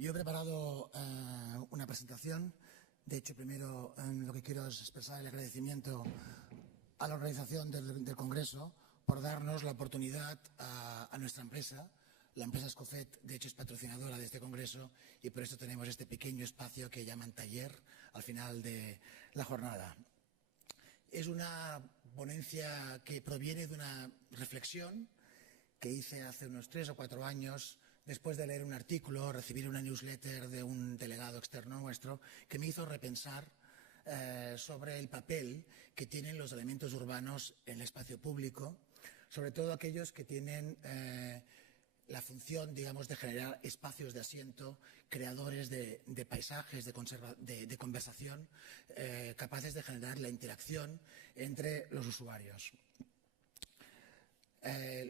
Yo he preparado una presentación. De hecho, primero lo que quiero es expresar el agradecimiento a la organización del Congreso por darnos la oportunidad a nuestra empresa. La empresa Escofet, de hecho, es patrocinadora de este Congreso y por eso tenemos este pequeño espacio que llaman taller al final de la jornada. Es una ponencia que proviene de una reflexión que hice hace unos 3 o 4 años después de leer un artículo, recibir una newsletter de un delegado externo nuestro que me hizo repensar sobre el papel que tienen los elementos urbanos en el espacio público, sobre todo aquellos que tienen la función, digamos, de generar espacios de asiento, creadores de paisajes, de conversación, capaces de generar la interacción entre los usuarios.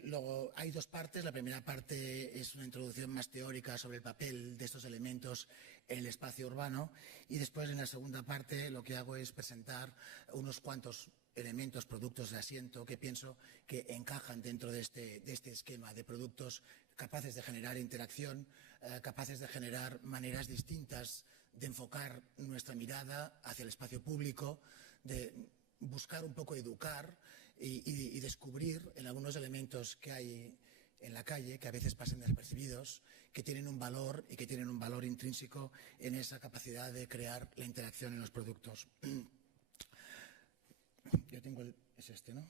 Luego hay 2 partes. La primera parte es una introducción más teórica sobre el papel de estos elementos en el espacio urbano y después en la segunda parte lo que hago es presentar unos cuantos elementos, productos de asiento que pienso que encajan dentro de este esquema de productos capaces de generar interacción, capaces de generar maneras distintas de enfocar nuestra mirada hacia el espacio público, de buscar un poco educar y descubrir en algunos elementos que hay en la calle, que a veces pasan despercibidos, que tienen un valor y que tienen un valor intrínseco en esa capacidad de crear la interacción en los productos. Yo tengo es este, ¿no?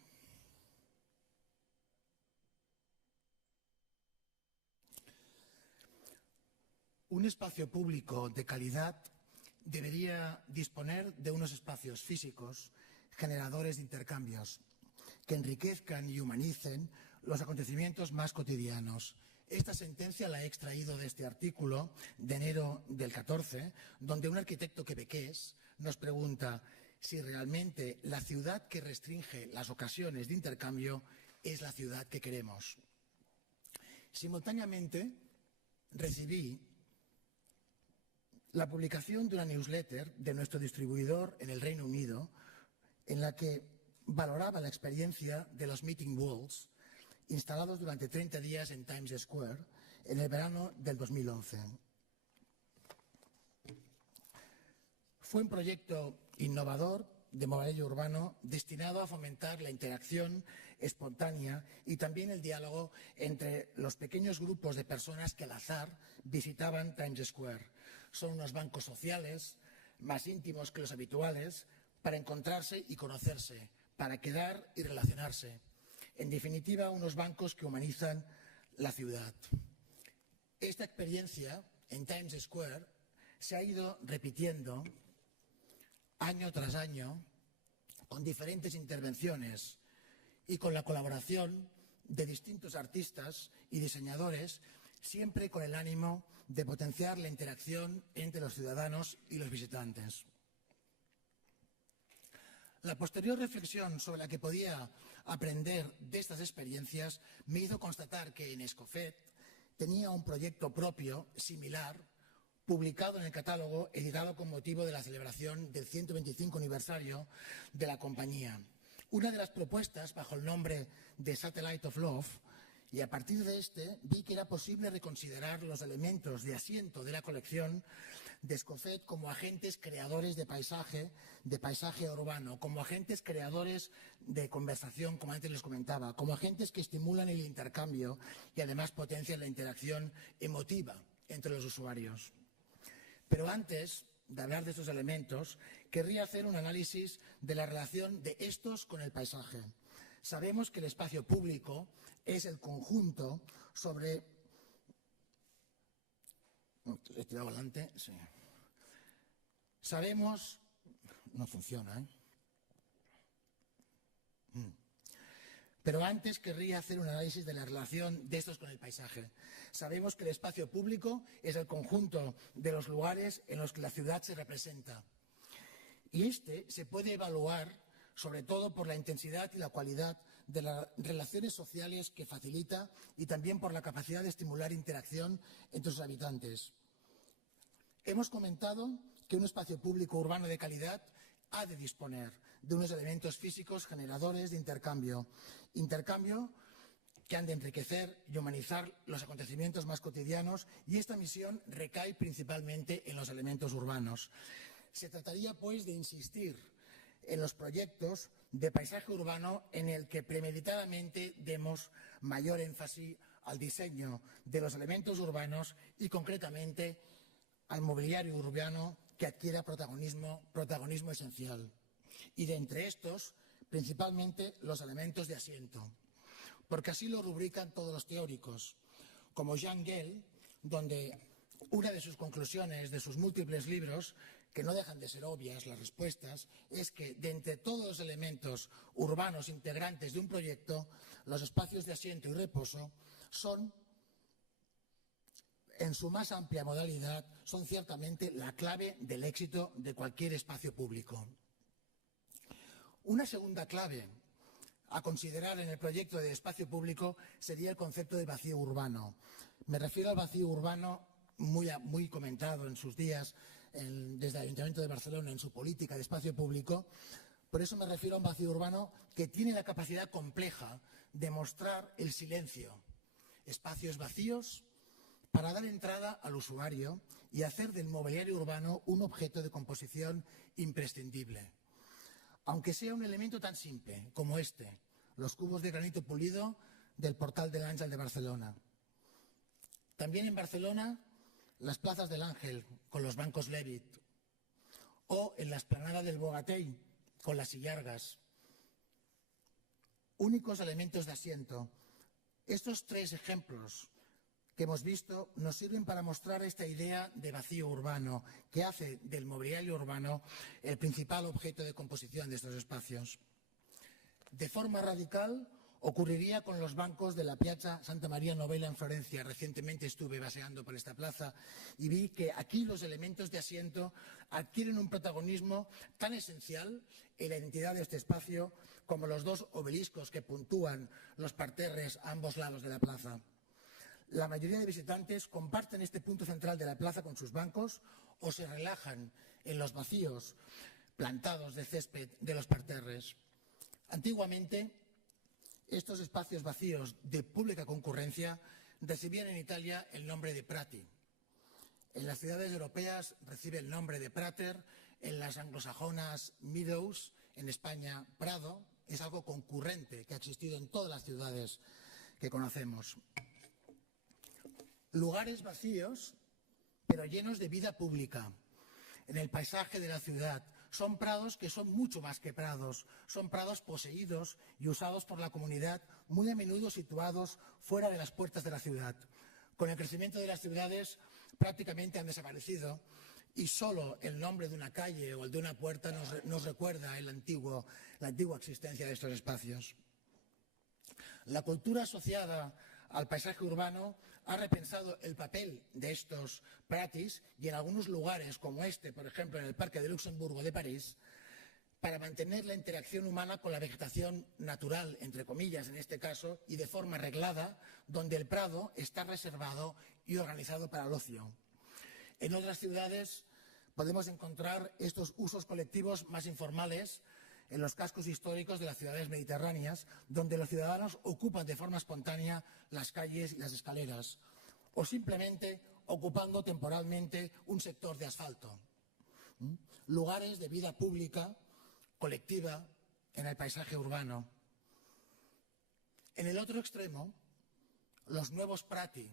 Un espacio público de calidad debería disponer de unos espacios físicos generadores de intercambios que enriquezcan y humanicen los acontecimientos más cotidianos. Esta sentencia la he extraído de este artículo de enero del 14, donde un arquitecto quebequés nos pregunta si realmente la ciudad que restringe las ocasiones de intercambio es la ciudad que queremos. Simultáneamente, recibí la publicación de una newsletter de nuestro distribuidor en el Reino Unido en la que valoraba la experiencia de los meeting walls instalados durante 30 días en Times Square en el verano del 2011. Fue un proyecto innovador de mobiliario urbano destinado a fomentar la interacción espontánea y también el diálogo entre los pequeños grupos de personas que al azar visitaban Times Square. Son unos bancos sociales más íntimos que los habituales para encontrarse y conocerse, para quedar y relacionarse. En definitiva, unos bancos que humanizan la ciudad. Esta experiencia en Times Square se ha ido repitiendo año tras año con diferentes intervenciones y con la colaboración de distintos artistas y diseñadores, siempre con el ánimo de potenciar la interacción entre los ciudadanos y los visitantes. La posterior reflexión sobre la que podía aprender de estas experiencias me hizo constatar que en Escofet tenía un proyecto propio similar, publicado en el catálogo, editado con motivo de la celebración del 125 aniversario de la compañía. Una de las propuestas, bajo el nombre de Satellite of Love, y a partir de este vi que era posible reconsiderar los elementos de asiento de la colección de Escofet como agentes creadores de paisaje urbano, como agentes creadores de conversación, como antes les comentaba, como agentes que estimulan el intercambio y además potencian la interacción emotiva entre los usuarios. Pero antes de hablar de estos elementos, querría hacer un análisis de la relación de estos con el paisaje. Sabemos que el espacio público es el conjunto sobre... ¿He tirado adelante? Sí. Sabemos... No funciona, ¿eh? Pero antes querría hacer un análisis de la relación de estos con el paisaje. Sabemos que el espacio público es el conjunto de los lugares en los que la ciudad se representa. Y este se puede evaluar sobre todo por la intensidad y la cualidad de las relaciones sociales que facilita y también por la capacidad de estimular interacción entre sus habitantes. Hemos comentado que un espacio público urbano de calidad ha de disponer de unos elementos físicos generadores de intercambio que han de enriquecer y humanizar los acontecimientos más cotidianos, y esta misión recae principalmente en los elementos urbanos. Se trataría, pues, de insistir en los proyectos de paisaje urbano en el que premeditadamente demos mayor énfasis al diseño de los elementos urbanos y, concretamente, al mobiliario urbano que adquiera protagonismo esencial. Y de entre estos, principalmente los elementos de asiento, porque así lo rubrican todos los teóricos, como Jean Gell, donde una de sus conclusiones de sus múltiples libros, que no dejan de ser obvias las respuestas, es que de entre todos los elementos urbanos integrantes de un proyecto, los espacios de asiento y reposo son, en su más amplia modalidad, son ciertamente la clave del éxito de cualquier espacio público. Una segunda clave a considerar en el proyecto de espacio público sería el concepto de vacío urbano. Me refiero al vacío urbano muy comentado en sus días desde el Ayuntamiento de Barcelona en su política de espacio público. Por eso me refiero a un vacío urbano que tiene la capacidad compleja de mostrar el silencio, espacios vacíos, para dar entrada al usuario y hacer del mobiliario urbano un objeto de composición imprescindible. Aunque sea un elemento tan simple como este, los cubos de granito pulido del Portal del Àngel de Barcelona. También en Barcelona, las plazas del Ángel con los bancos Levit, o en la explanada del Bogatell con las sillargas. Únicos elementos de asiento. Estos tres ejemplos que hemos visto nos sirven para mostrar esta idea de vacío urbano que hace del mobiliario urbano el principal objeto de composición de estos espacios. De forma radical ocurriría con los bancos de la Piazza Santa Maria Novella en Florencia. Recientemente estuve paseando por esta plaza y vi que aquí los elementos de asiento adquieren un protagonismo tan esencial en la identidad de este espacio como los dos obeliscos que puntúan los parterres a ambos lados de la plaza. La mayoría de visitantes comparten este punto central de la plaza con sus bancos o se relajan en los vacíos plantados de césped de los parterres. Antiguamente, estos espacios vacíos de pública concurrencia recibían en Italia el nombre de prati. En las ciudades europeas recibe el nombre de prater, en las anglosajonas meadows, en España prado. Es algo concurrente que ha existido en todas las ciudades que conocemos. Lugares vacíos, pero llenos de vida pública. En el paisaje de la ciudad son prados que son mucho más que prados. Son prados poseídos y usados por la comunidad, muy a menudo situados fuera de las puertas de la ciudad. Con el crecimiento de las ciudades prácticamente han desaparecido y solo el nombre de una calle o el de una puerta nos recuerda la antigua existencia de estos espacios. La cultura asociada al paisaje urbano ha repensado el papel de estos pratis y en algunos lugares, como este, por ejemplo, en el Parque de Luxemburgo de París, para mantener la interacción humana con la vegetación natural, entre comillas en este caso, y de forma reglada, donde el prado está reservado y organizado para el ocio. En otras ciudades podemos encontrar estos usos colectivos más informales en los cascos históricos de las ciudades mediterráneas, donde los ciudadanos ocupan de forma espontánea las calles y las escaleras, o simplemente ocupando temporalmente un sector de asfalto. Lugares de vida pública, colectiva, en el paisaje urbano. En el otro extremo, los nuevos prati,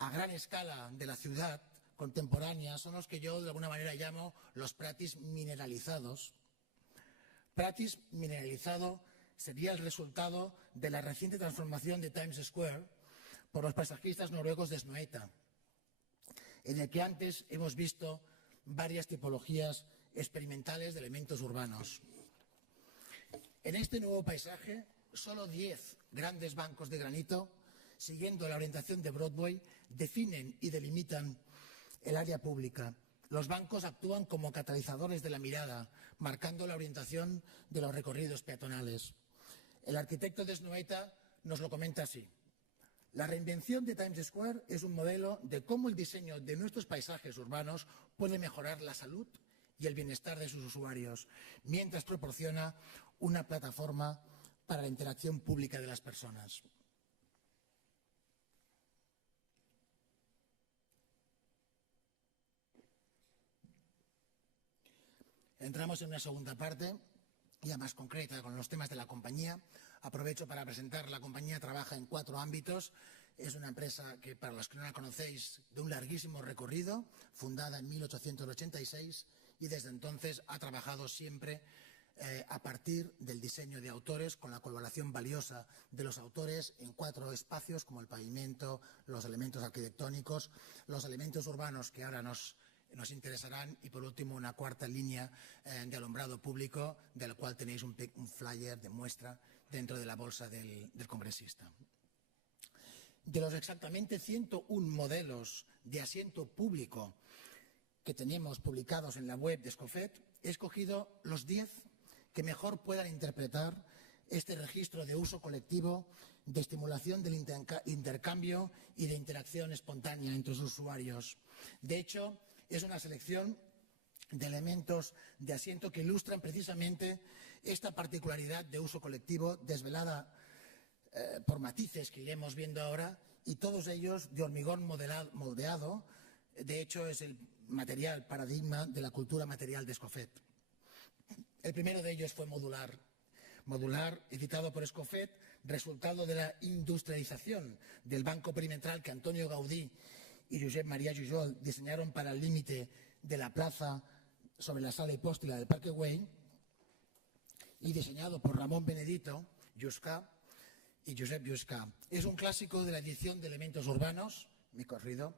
a gran escala de la ciudad contemporánea, son los que yo de alguna manera llamo los pratis mineralizados. Pratis mineralizado sería el resultado de la reciente transformación de Times Square por los paisajistas noruegos de Snoeta, en el que antes hemos visto varias tipologías experimentales de elementos urbanos. En este nuevo paisaje, solo 10 grandes bancos de granito, siguiendo la orientación de Broadway, definen y delimitan el área pública. Los bancos actúan como catalizadores de la mirada, marcando la orientación de los recorridos peatonales. El arquitecto de Snoeta nos lo comenta así. La reinvención de Times Square es un modelo de cómo el diseño de nuestros paisajes urbanos puede mejorar la salud y el bienestar de sus usuarios, mientras proporciona una plataforma para la interacción pública de las personas. Entramos en una segunda parte, ya más concreta, con los temas de la compañía. Aprovecho para presentar, la compañía trabaja en 4 ámbitos. Es una empresa que, para los que no la conocéis, de un larguísimo recorrido, fundada en 1886 y desde entonces ha trabajado siempre a partir del diseño de autores, con la colaboración valiosa de los autores en 4 espacios, como el pavimento, los elementos arquitectónicos, los elementos urbanos que ahora nos interesarán, y por último una 4ª línea de alumbrado público, del cual tenéis un flyer de muestra dentro de la bolsa del congresista. De los exactamente 101 modelos de asiento público que tenemos publicados en la web de Escofet, he escogido los 10 que mejor puedan interpretar este registro de uso colectivo, de estimulación del intercambio y de interacción espontánea entre los usuarios. De hecho, es una selección de elementos de asiento que ilustran precisamente esta particularidad de uso colectivo desvelada por matices que iremos viendo ahora, y todos ellos de hormigón moldeado. De hecho, es el material paradigma de la cultura material de Escofet. El primero de ellos fue modular. Modular, editado por Escofet, resultado de la industrialización del banco perimetral que Antonio Gaudí y Josep Maria Jujol diseñaron para el límite de la plaza sobre la sala hipóstila del Parque Güell, y diseñado por Ramón Benedito Lluscà y Josep Lluscà. Es un clásico de la edición de elementos urbanos, mi corrido,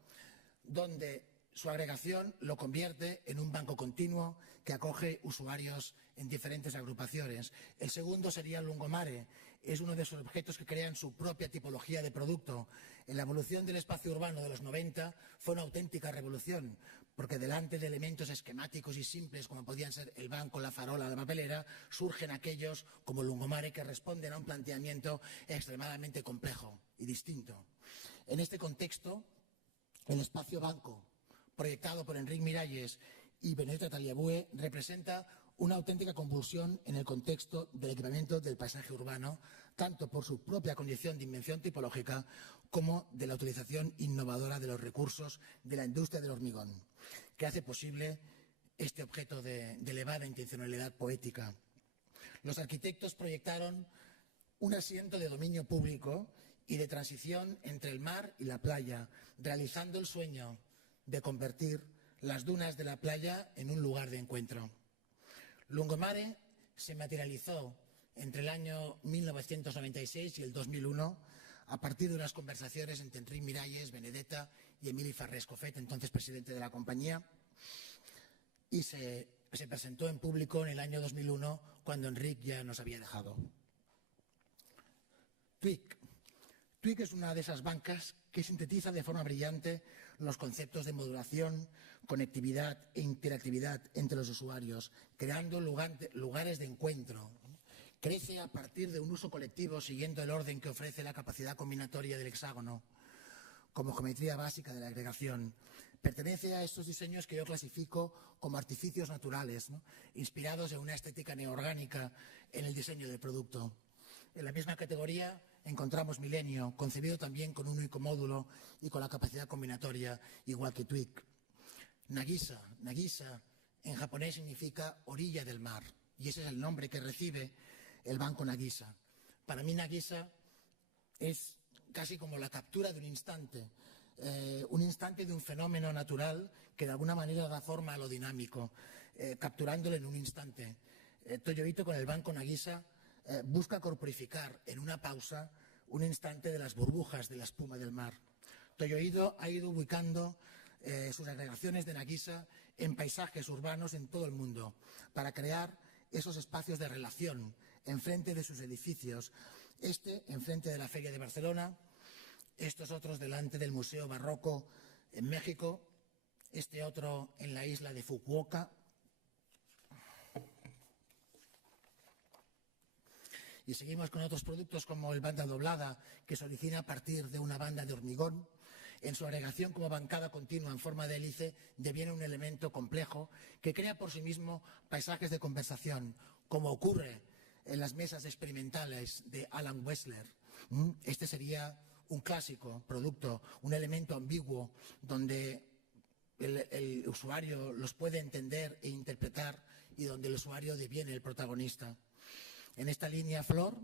donde su agregación lo convierte en un banco continuo que acoge usuarios en diferentes agrupaciones. El segundo sería el lungomare. Es uno de esos objetos que crean su propia tipología de producto. En la evolución del espacio urbano de los 90 fue una auténtica revolución, porque delante de elementos esquemáticos y simples como podían ser el banco, la farola, la papelera, surgen aquellos como el lungomare que responden a un planteamiento extremadamente complejo y distinto. En este contexto, el espacio banco, proyectado por Enric Miralles y Benedetto Tagliabue, representa una auténtica convulsión en el contexto del equipamiento del paisaje urbano, tanto por su propia condición de invención tipológica como de la utilización innovadora de los recursos de la industria del hormigón, que hace posible este objeto de elevada intencionalidad poética. Los arquitectos proyectaron un asiento de dominio público y de transición entre el mar y la playa, realizando el sueño de convertir las dunas de la playa en un lugar de encuentro. Lungomare se materializó entre el año 1996 y el 2001 a partir de unas conversaciones entre Enric Miralles, Benedetta y Emili Ferrer Escofet, entonces presidente de la compañía, y se presentó en público en el año 2001, cuando Enric ya nos había dejado. TWIC es una de esas bancas que sintetiza de forma brillante los conceptos de modulación, conectividad e interactividad entre los usuarios, creando lugares de encuentro. Crece a partir de un uso colectivo siguiendo el orden que ofrece la capacidad combinatoria del hexágono como geometría básica de la agregación. Pertenece a estos diseños que yo clasifico como artificios naturales, ¿no?, inspirados en una estética neorgánica en el diseño del producto. En la misma categoría encontramos Milenio, concebido también con un único módulo y con la capacidad combinatoria, igual que TWIC. Nagisa en japonés significa orilla del mar, y ese es el nombre que recibe el banco Nagisa. Para mí Nagisa es casi como la captura de un instante de un fenómeno natural que de alguna manera da forma a lo dinámico, capturándolo en un instante. Toyohito con el banco Nagisa busca corporificar en una pausa un instante de las burbujas de la espuma del mar. Toyohito ha ido ubicando sus agregaciones de Nagisa en paisajes urbanos en todo el mundo para crear esos espacios de relación enfrente de sus edificios. Enfrente de la Feria de Barcelona, estos otros delante del Museo Barroco en México, este otro en la isla de Fukuoka. Y seguimos con otros productos como el banda doblada, que se origina a partir de una banda de hormigón. En su agregación como bancada continua en forma de hélice deviene un elemento complejo que crea por sí mismo paisajes de conversación, como ocurre en las mesas experimentales de Alan Wessler. Este sería un clásico producto, un elemento ambiguo donde el usuario los puede entender e interpretar y donde el usuario deviene el protagonista. En esta línea, Flor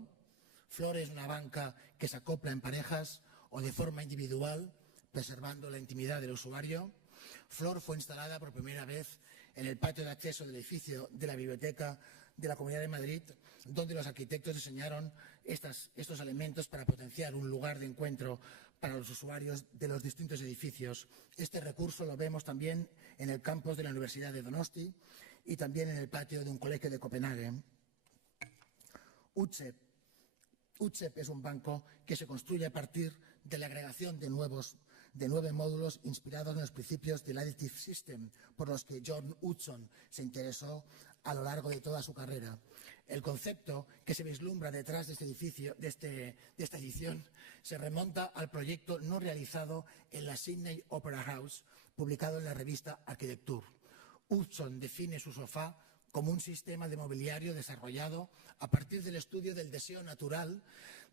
es una banca que se acopla en parejas o de forma individual, preservando la intimidad del usuario. Flor fue instalada por primera vez en el patio de acceso del edificio de la Biblioteca de la Comunidad de Madrid, donde los arquitectos diseñaron estos elementos para potenciar un lugar de encuentro para los usuarios de los distintos edificios. Este recurso lo vemos también en el campus de la Universidad de Donosti y también en el patio de un colegio de Copenhague. UTSEP es un banco que se construye a partir de la agregación de 9 módulos inspirados en los principios del Additive System, por los que John Hudson se interesó a lo largo de toda su carrera. El concepto que se vislumbra detrás de este edificio, de esta edición, se remonta al proyecto no realizado en la Sydney Opera House, publicado en la revista Architecture. Hudson define su sofá como un sistema de mobiliario desarrollado a partir del estudio del deseo natural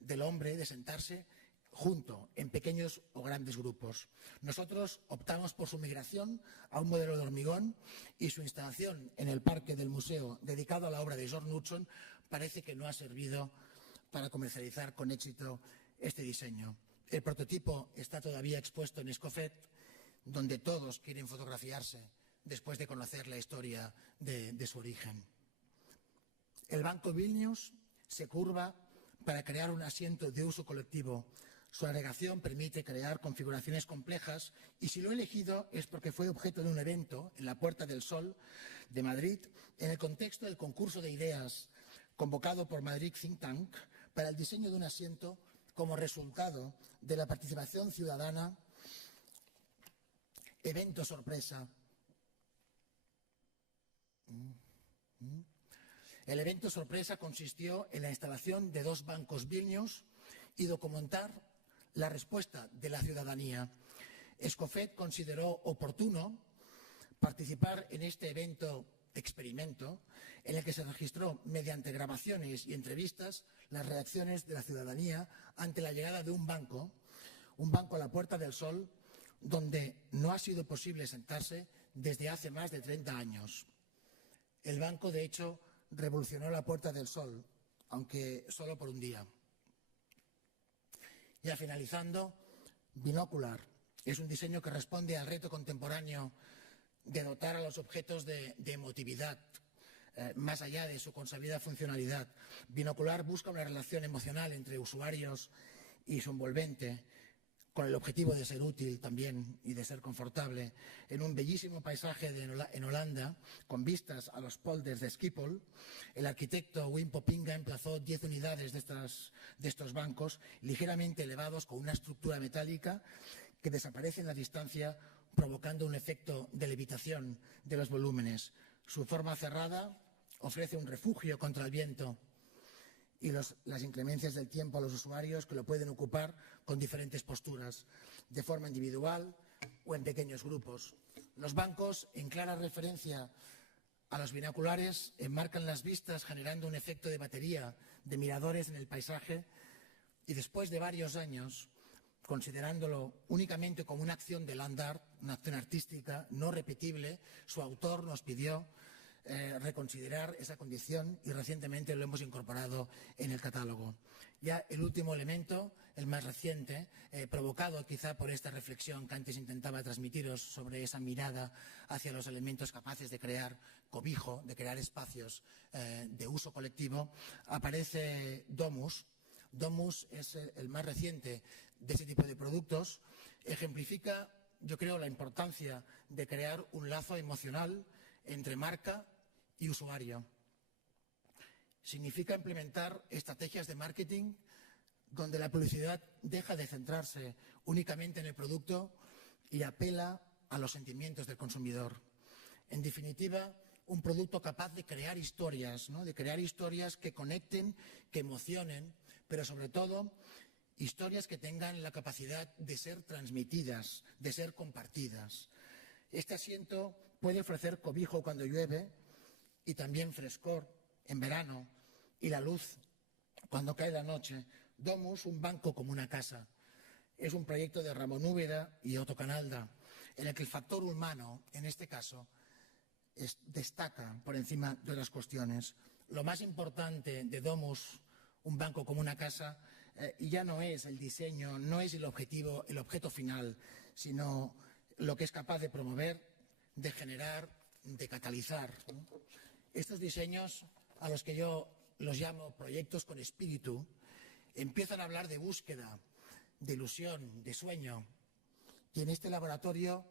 del hombre de sentarse junto, en pequeños o grandes grupos. Nosotros optamos por su migración a un modelo de hormigón y su instalación en el parque del museo dedicado a la obra de John Hudson parece que no ha servido para comercializar con éxito este diseño. El prototipo está todavía expuesto en Escofet, donde todos quieren fotografiarse después de conocer la historia de su origen. El Banco Vilnius se curva para crear un asiento de uso colectivo. Su agregación permite crear configuraciones complejas y si lo he elegido es porque fue objeto de un evento en la Puerta del Sol de Madrid en el contexto del concurso de ideas convocado por Madrid Think Tank para el diseño de un asiento como resultado de la participación ciudadana. Evento sorpresa. El evento sorpresa consistió en la instalación de 2 bancos Vilnius y documentar la respuesta de la ciudadanía. Escofet consideró oportuno participar en este evento experimento en el que se registró mediante grabaciones y entrevistas las reacciones de la ciudadanía ante la llegada de un banco a la Puerta del Sol, donde no ha sido posible sentarse desde hace más de 30 años. El banco, de hecho, revolucionó la Puerta del Sol, aunque solo por un día. Ya finalizando, Binocular es un diseño que responde al reto contemporáneo de dotar a los objetos de emotividad, más allá de su consabida funcionalidad. Binocular busca una relación emocional entre usuarios y su envolvente, con el objetivo de ser útil también y de ser confortable. En un bellísimo paisaje en Holanda, con vistas a los polders de Schiphol, el arquitecto Wim Poppinga emplazó 10 unidades de estos bancos ligeramente elevados con una estructura metálica que desaparece en la distancia, provocando un efecto de levitación de los volúmenes. Su forma cerrada ofrece un refugio contra el viento y las inclemencias del tiempo a los usuarios que lo pueden ocupar con diferentes posturas, de forma individual o en pequeños grupos. Los bancos, en clara referencia a los binoculares, enmarcan las vistas generando un efecto de batería de miradores en el paisaje y después de varios años, considerándolo únicamente como una acción de land art, una acción artística no repetible, su autor nos pidió reconsiderar esa condición y recientemente lo hemos incorporado en el catálogo. Ya el último elemento, el más reciente, provocado quizá por esta reflexión que antes intentaba transmitiros sobre esa mirada hacia los elementos capaces de crear cobijo, de crear espacios de uso colectivo, aparece Domus. Domus es el más reciente de este tipo de productos. Ejemplifica, yo creo, la importancia de crear un lazo emocional entre marca y usuario. Significa implementar estrategias de marketing donde la publicidad deja de centrarse únicamente en el producto y apela a los sentimientos del consumidor. En definitiva, un producto capaz de crear historias, ¿no? De crear historias que conecten, que emocionen, pero sobre todo historias que tengan la capacidad de ser transmitidas, de ser compartidas. Este asiento puede ofrecer cobijo cuando llueve y también frescor en verano y la luz cuando cae la noche. Domus, un banco como una casa. Es un proyecto de Ramón Úbeda y Otto Canalda. en el que el factor humano, en este caso, destaca por encima de otras cuestiones. Lo más importante de Domus, un banco como una casa, ya no es el diseño, no es el objetivo, el objeto final, sino lo que es capaz de promover, de generar, de catalizar, ¿no? Estos diseños, a los que yo los llamo proyectos con espíritu, empiezan a hablar de búsqueda, de ilusión, de sueño. Y en este laboratorio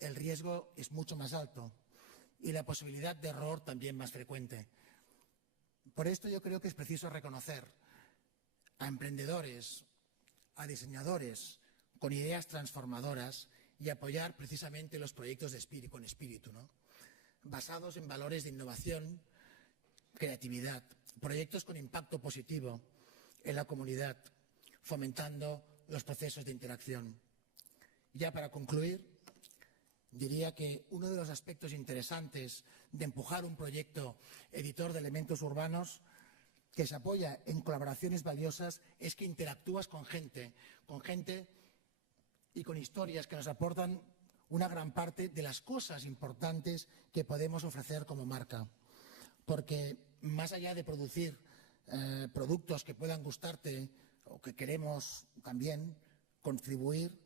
el riesgo es mucho más alto y la posibilidad de error también más frecuente. Por esto yo creo que es preciso reconocer a emprendedores, a diseñadores con ideas transformadoras y apoyar precisamente los proyectos con espíritu, ¿no? Basados en valores de innovación, creatividad, proyectos con impacto positivo en la comunidad, fomentando los procesos de interacción. Ya para concluir, diría que uno de los aspectos interesantes de empujar un proyecto editor de elementos urbanos que se apoya en colaboraciones valiosas es que interactúas con gente y con historias que nos aportan una gran parte de las cosas importantes que podemos ofrecer como marca. Porque más allá de producir productos que puedan gustarte o que queremos también contribuir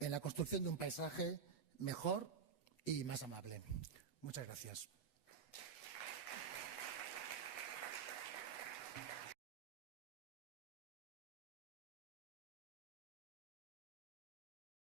en la construcción de un paisaje mejor y más amable. Muchas gracias.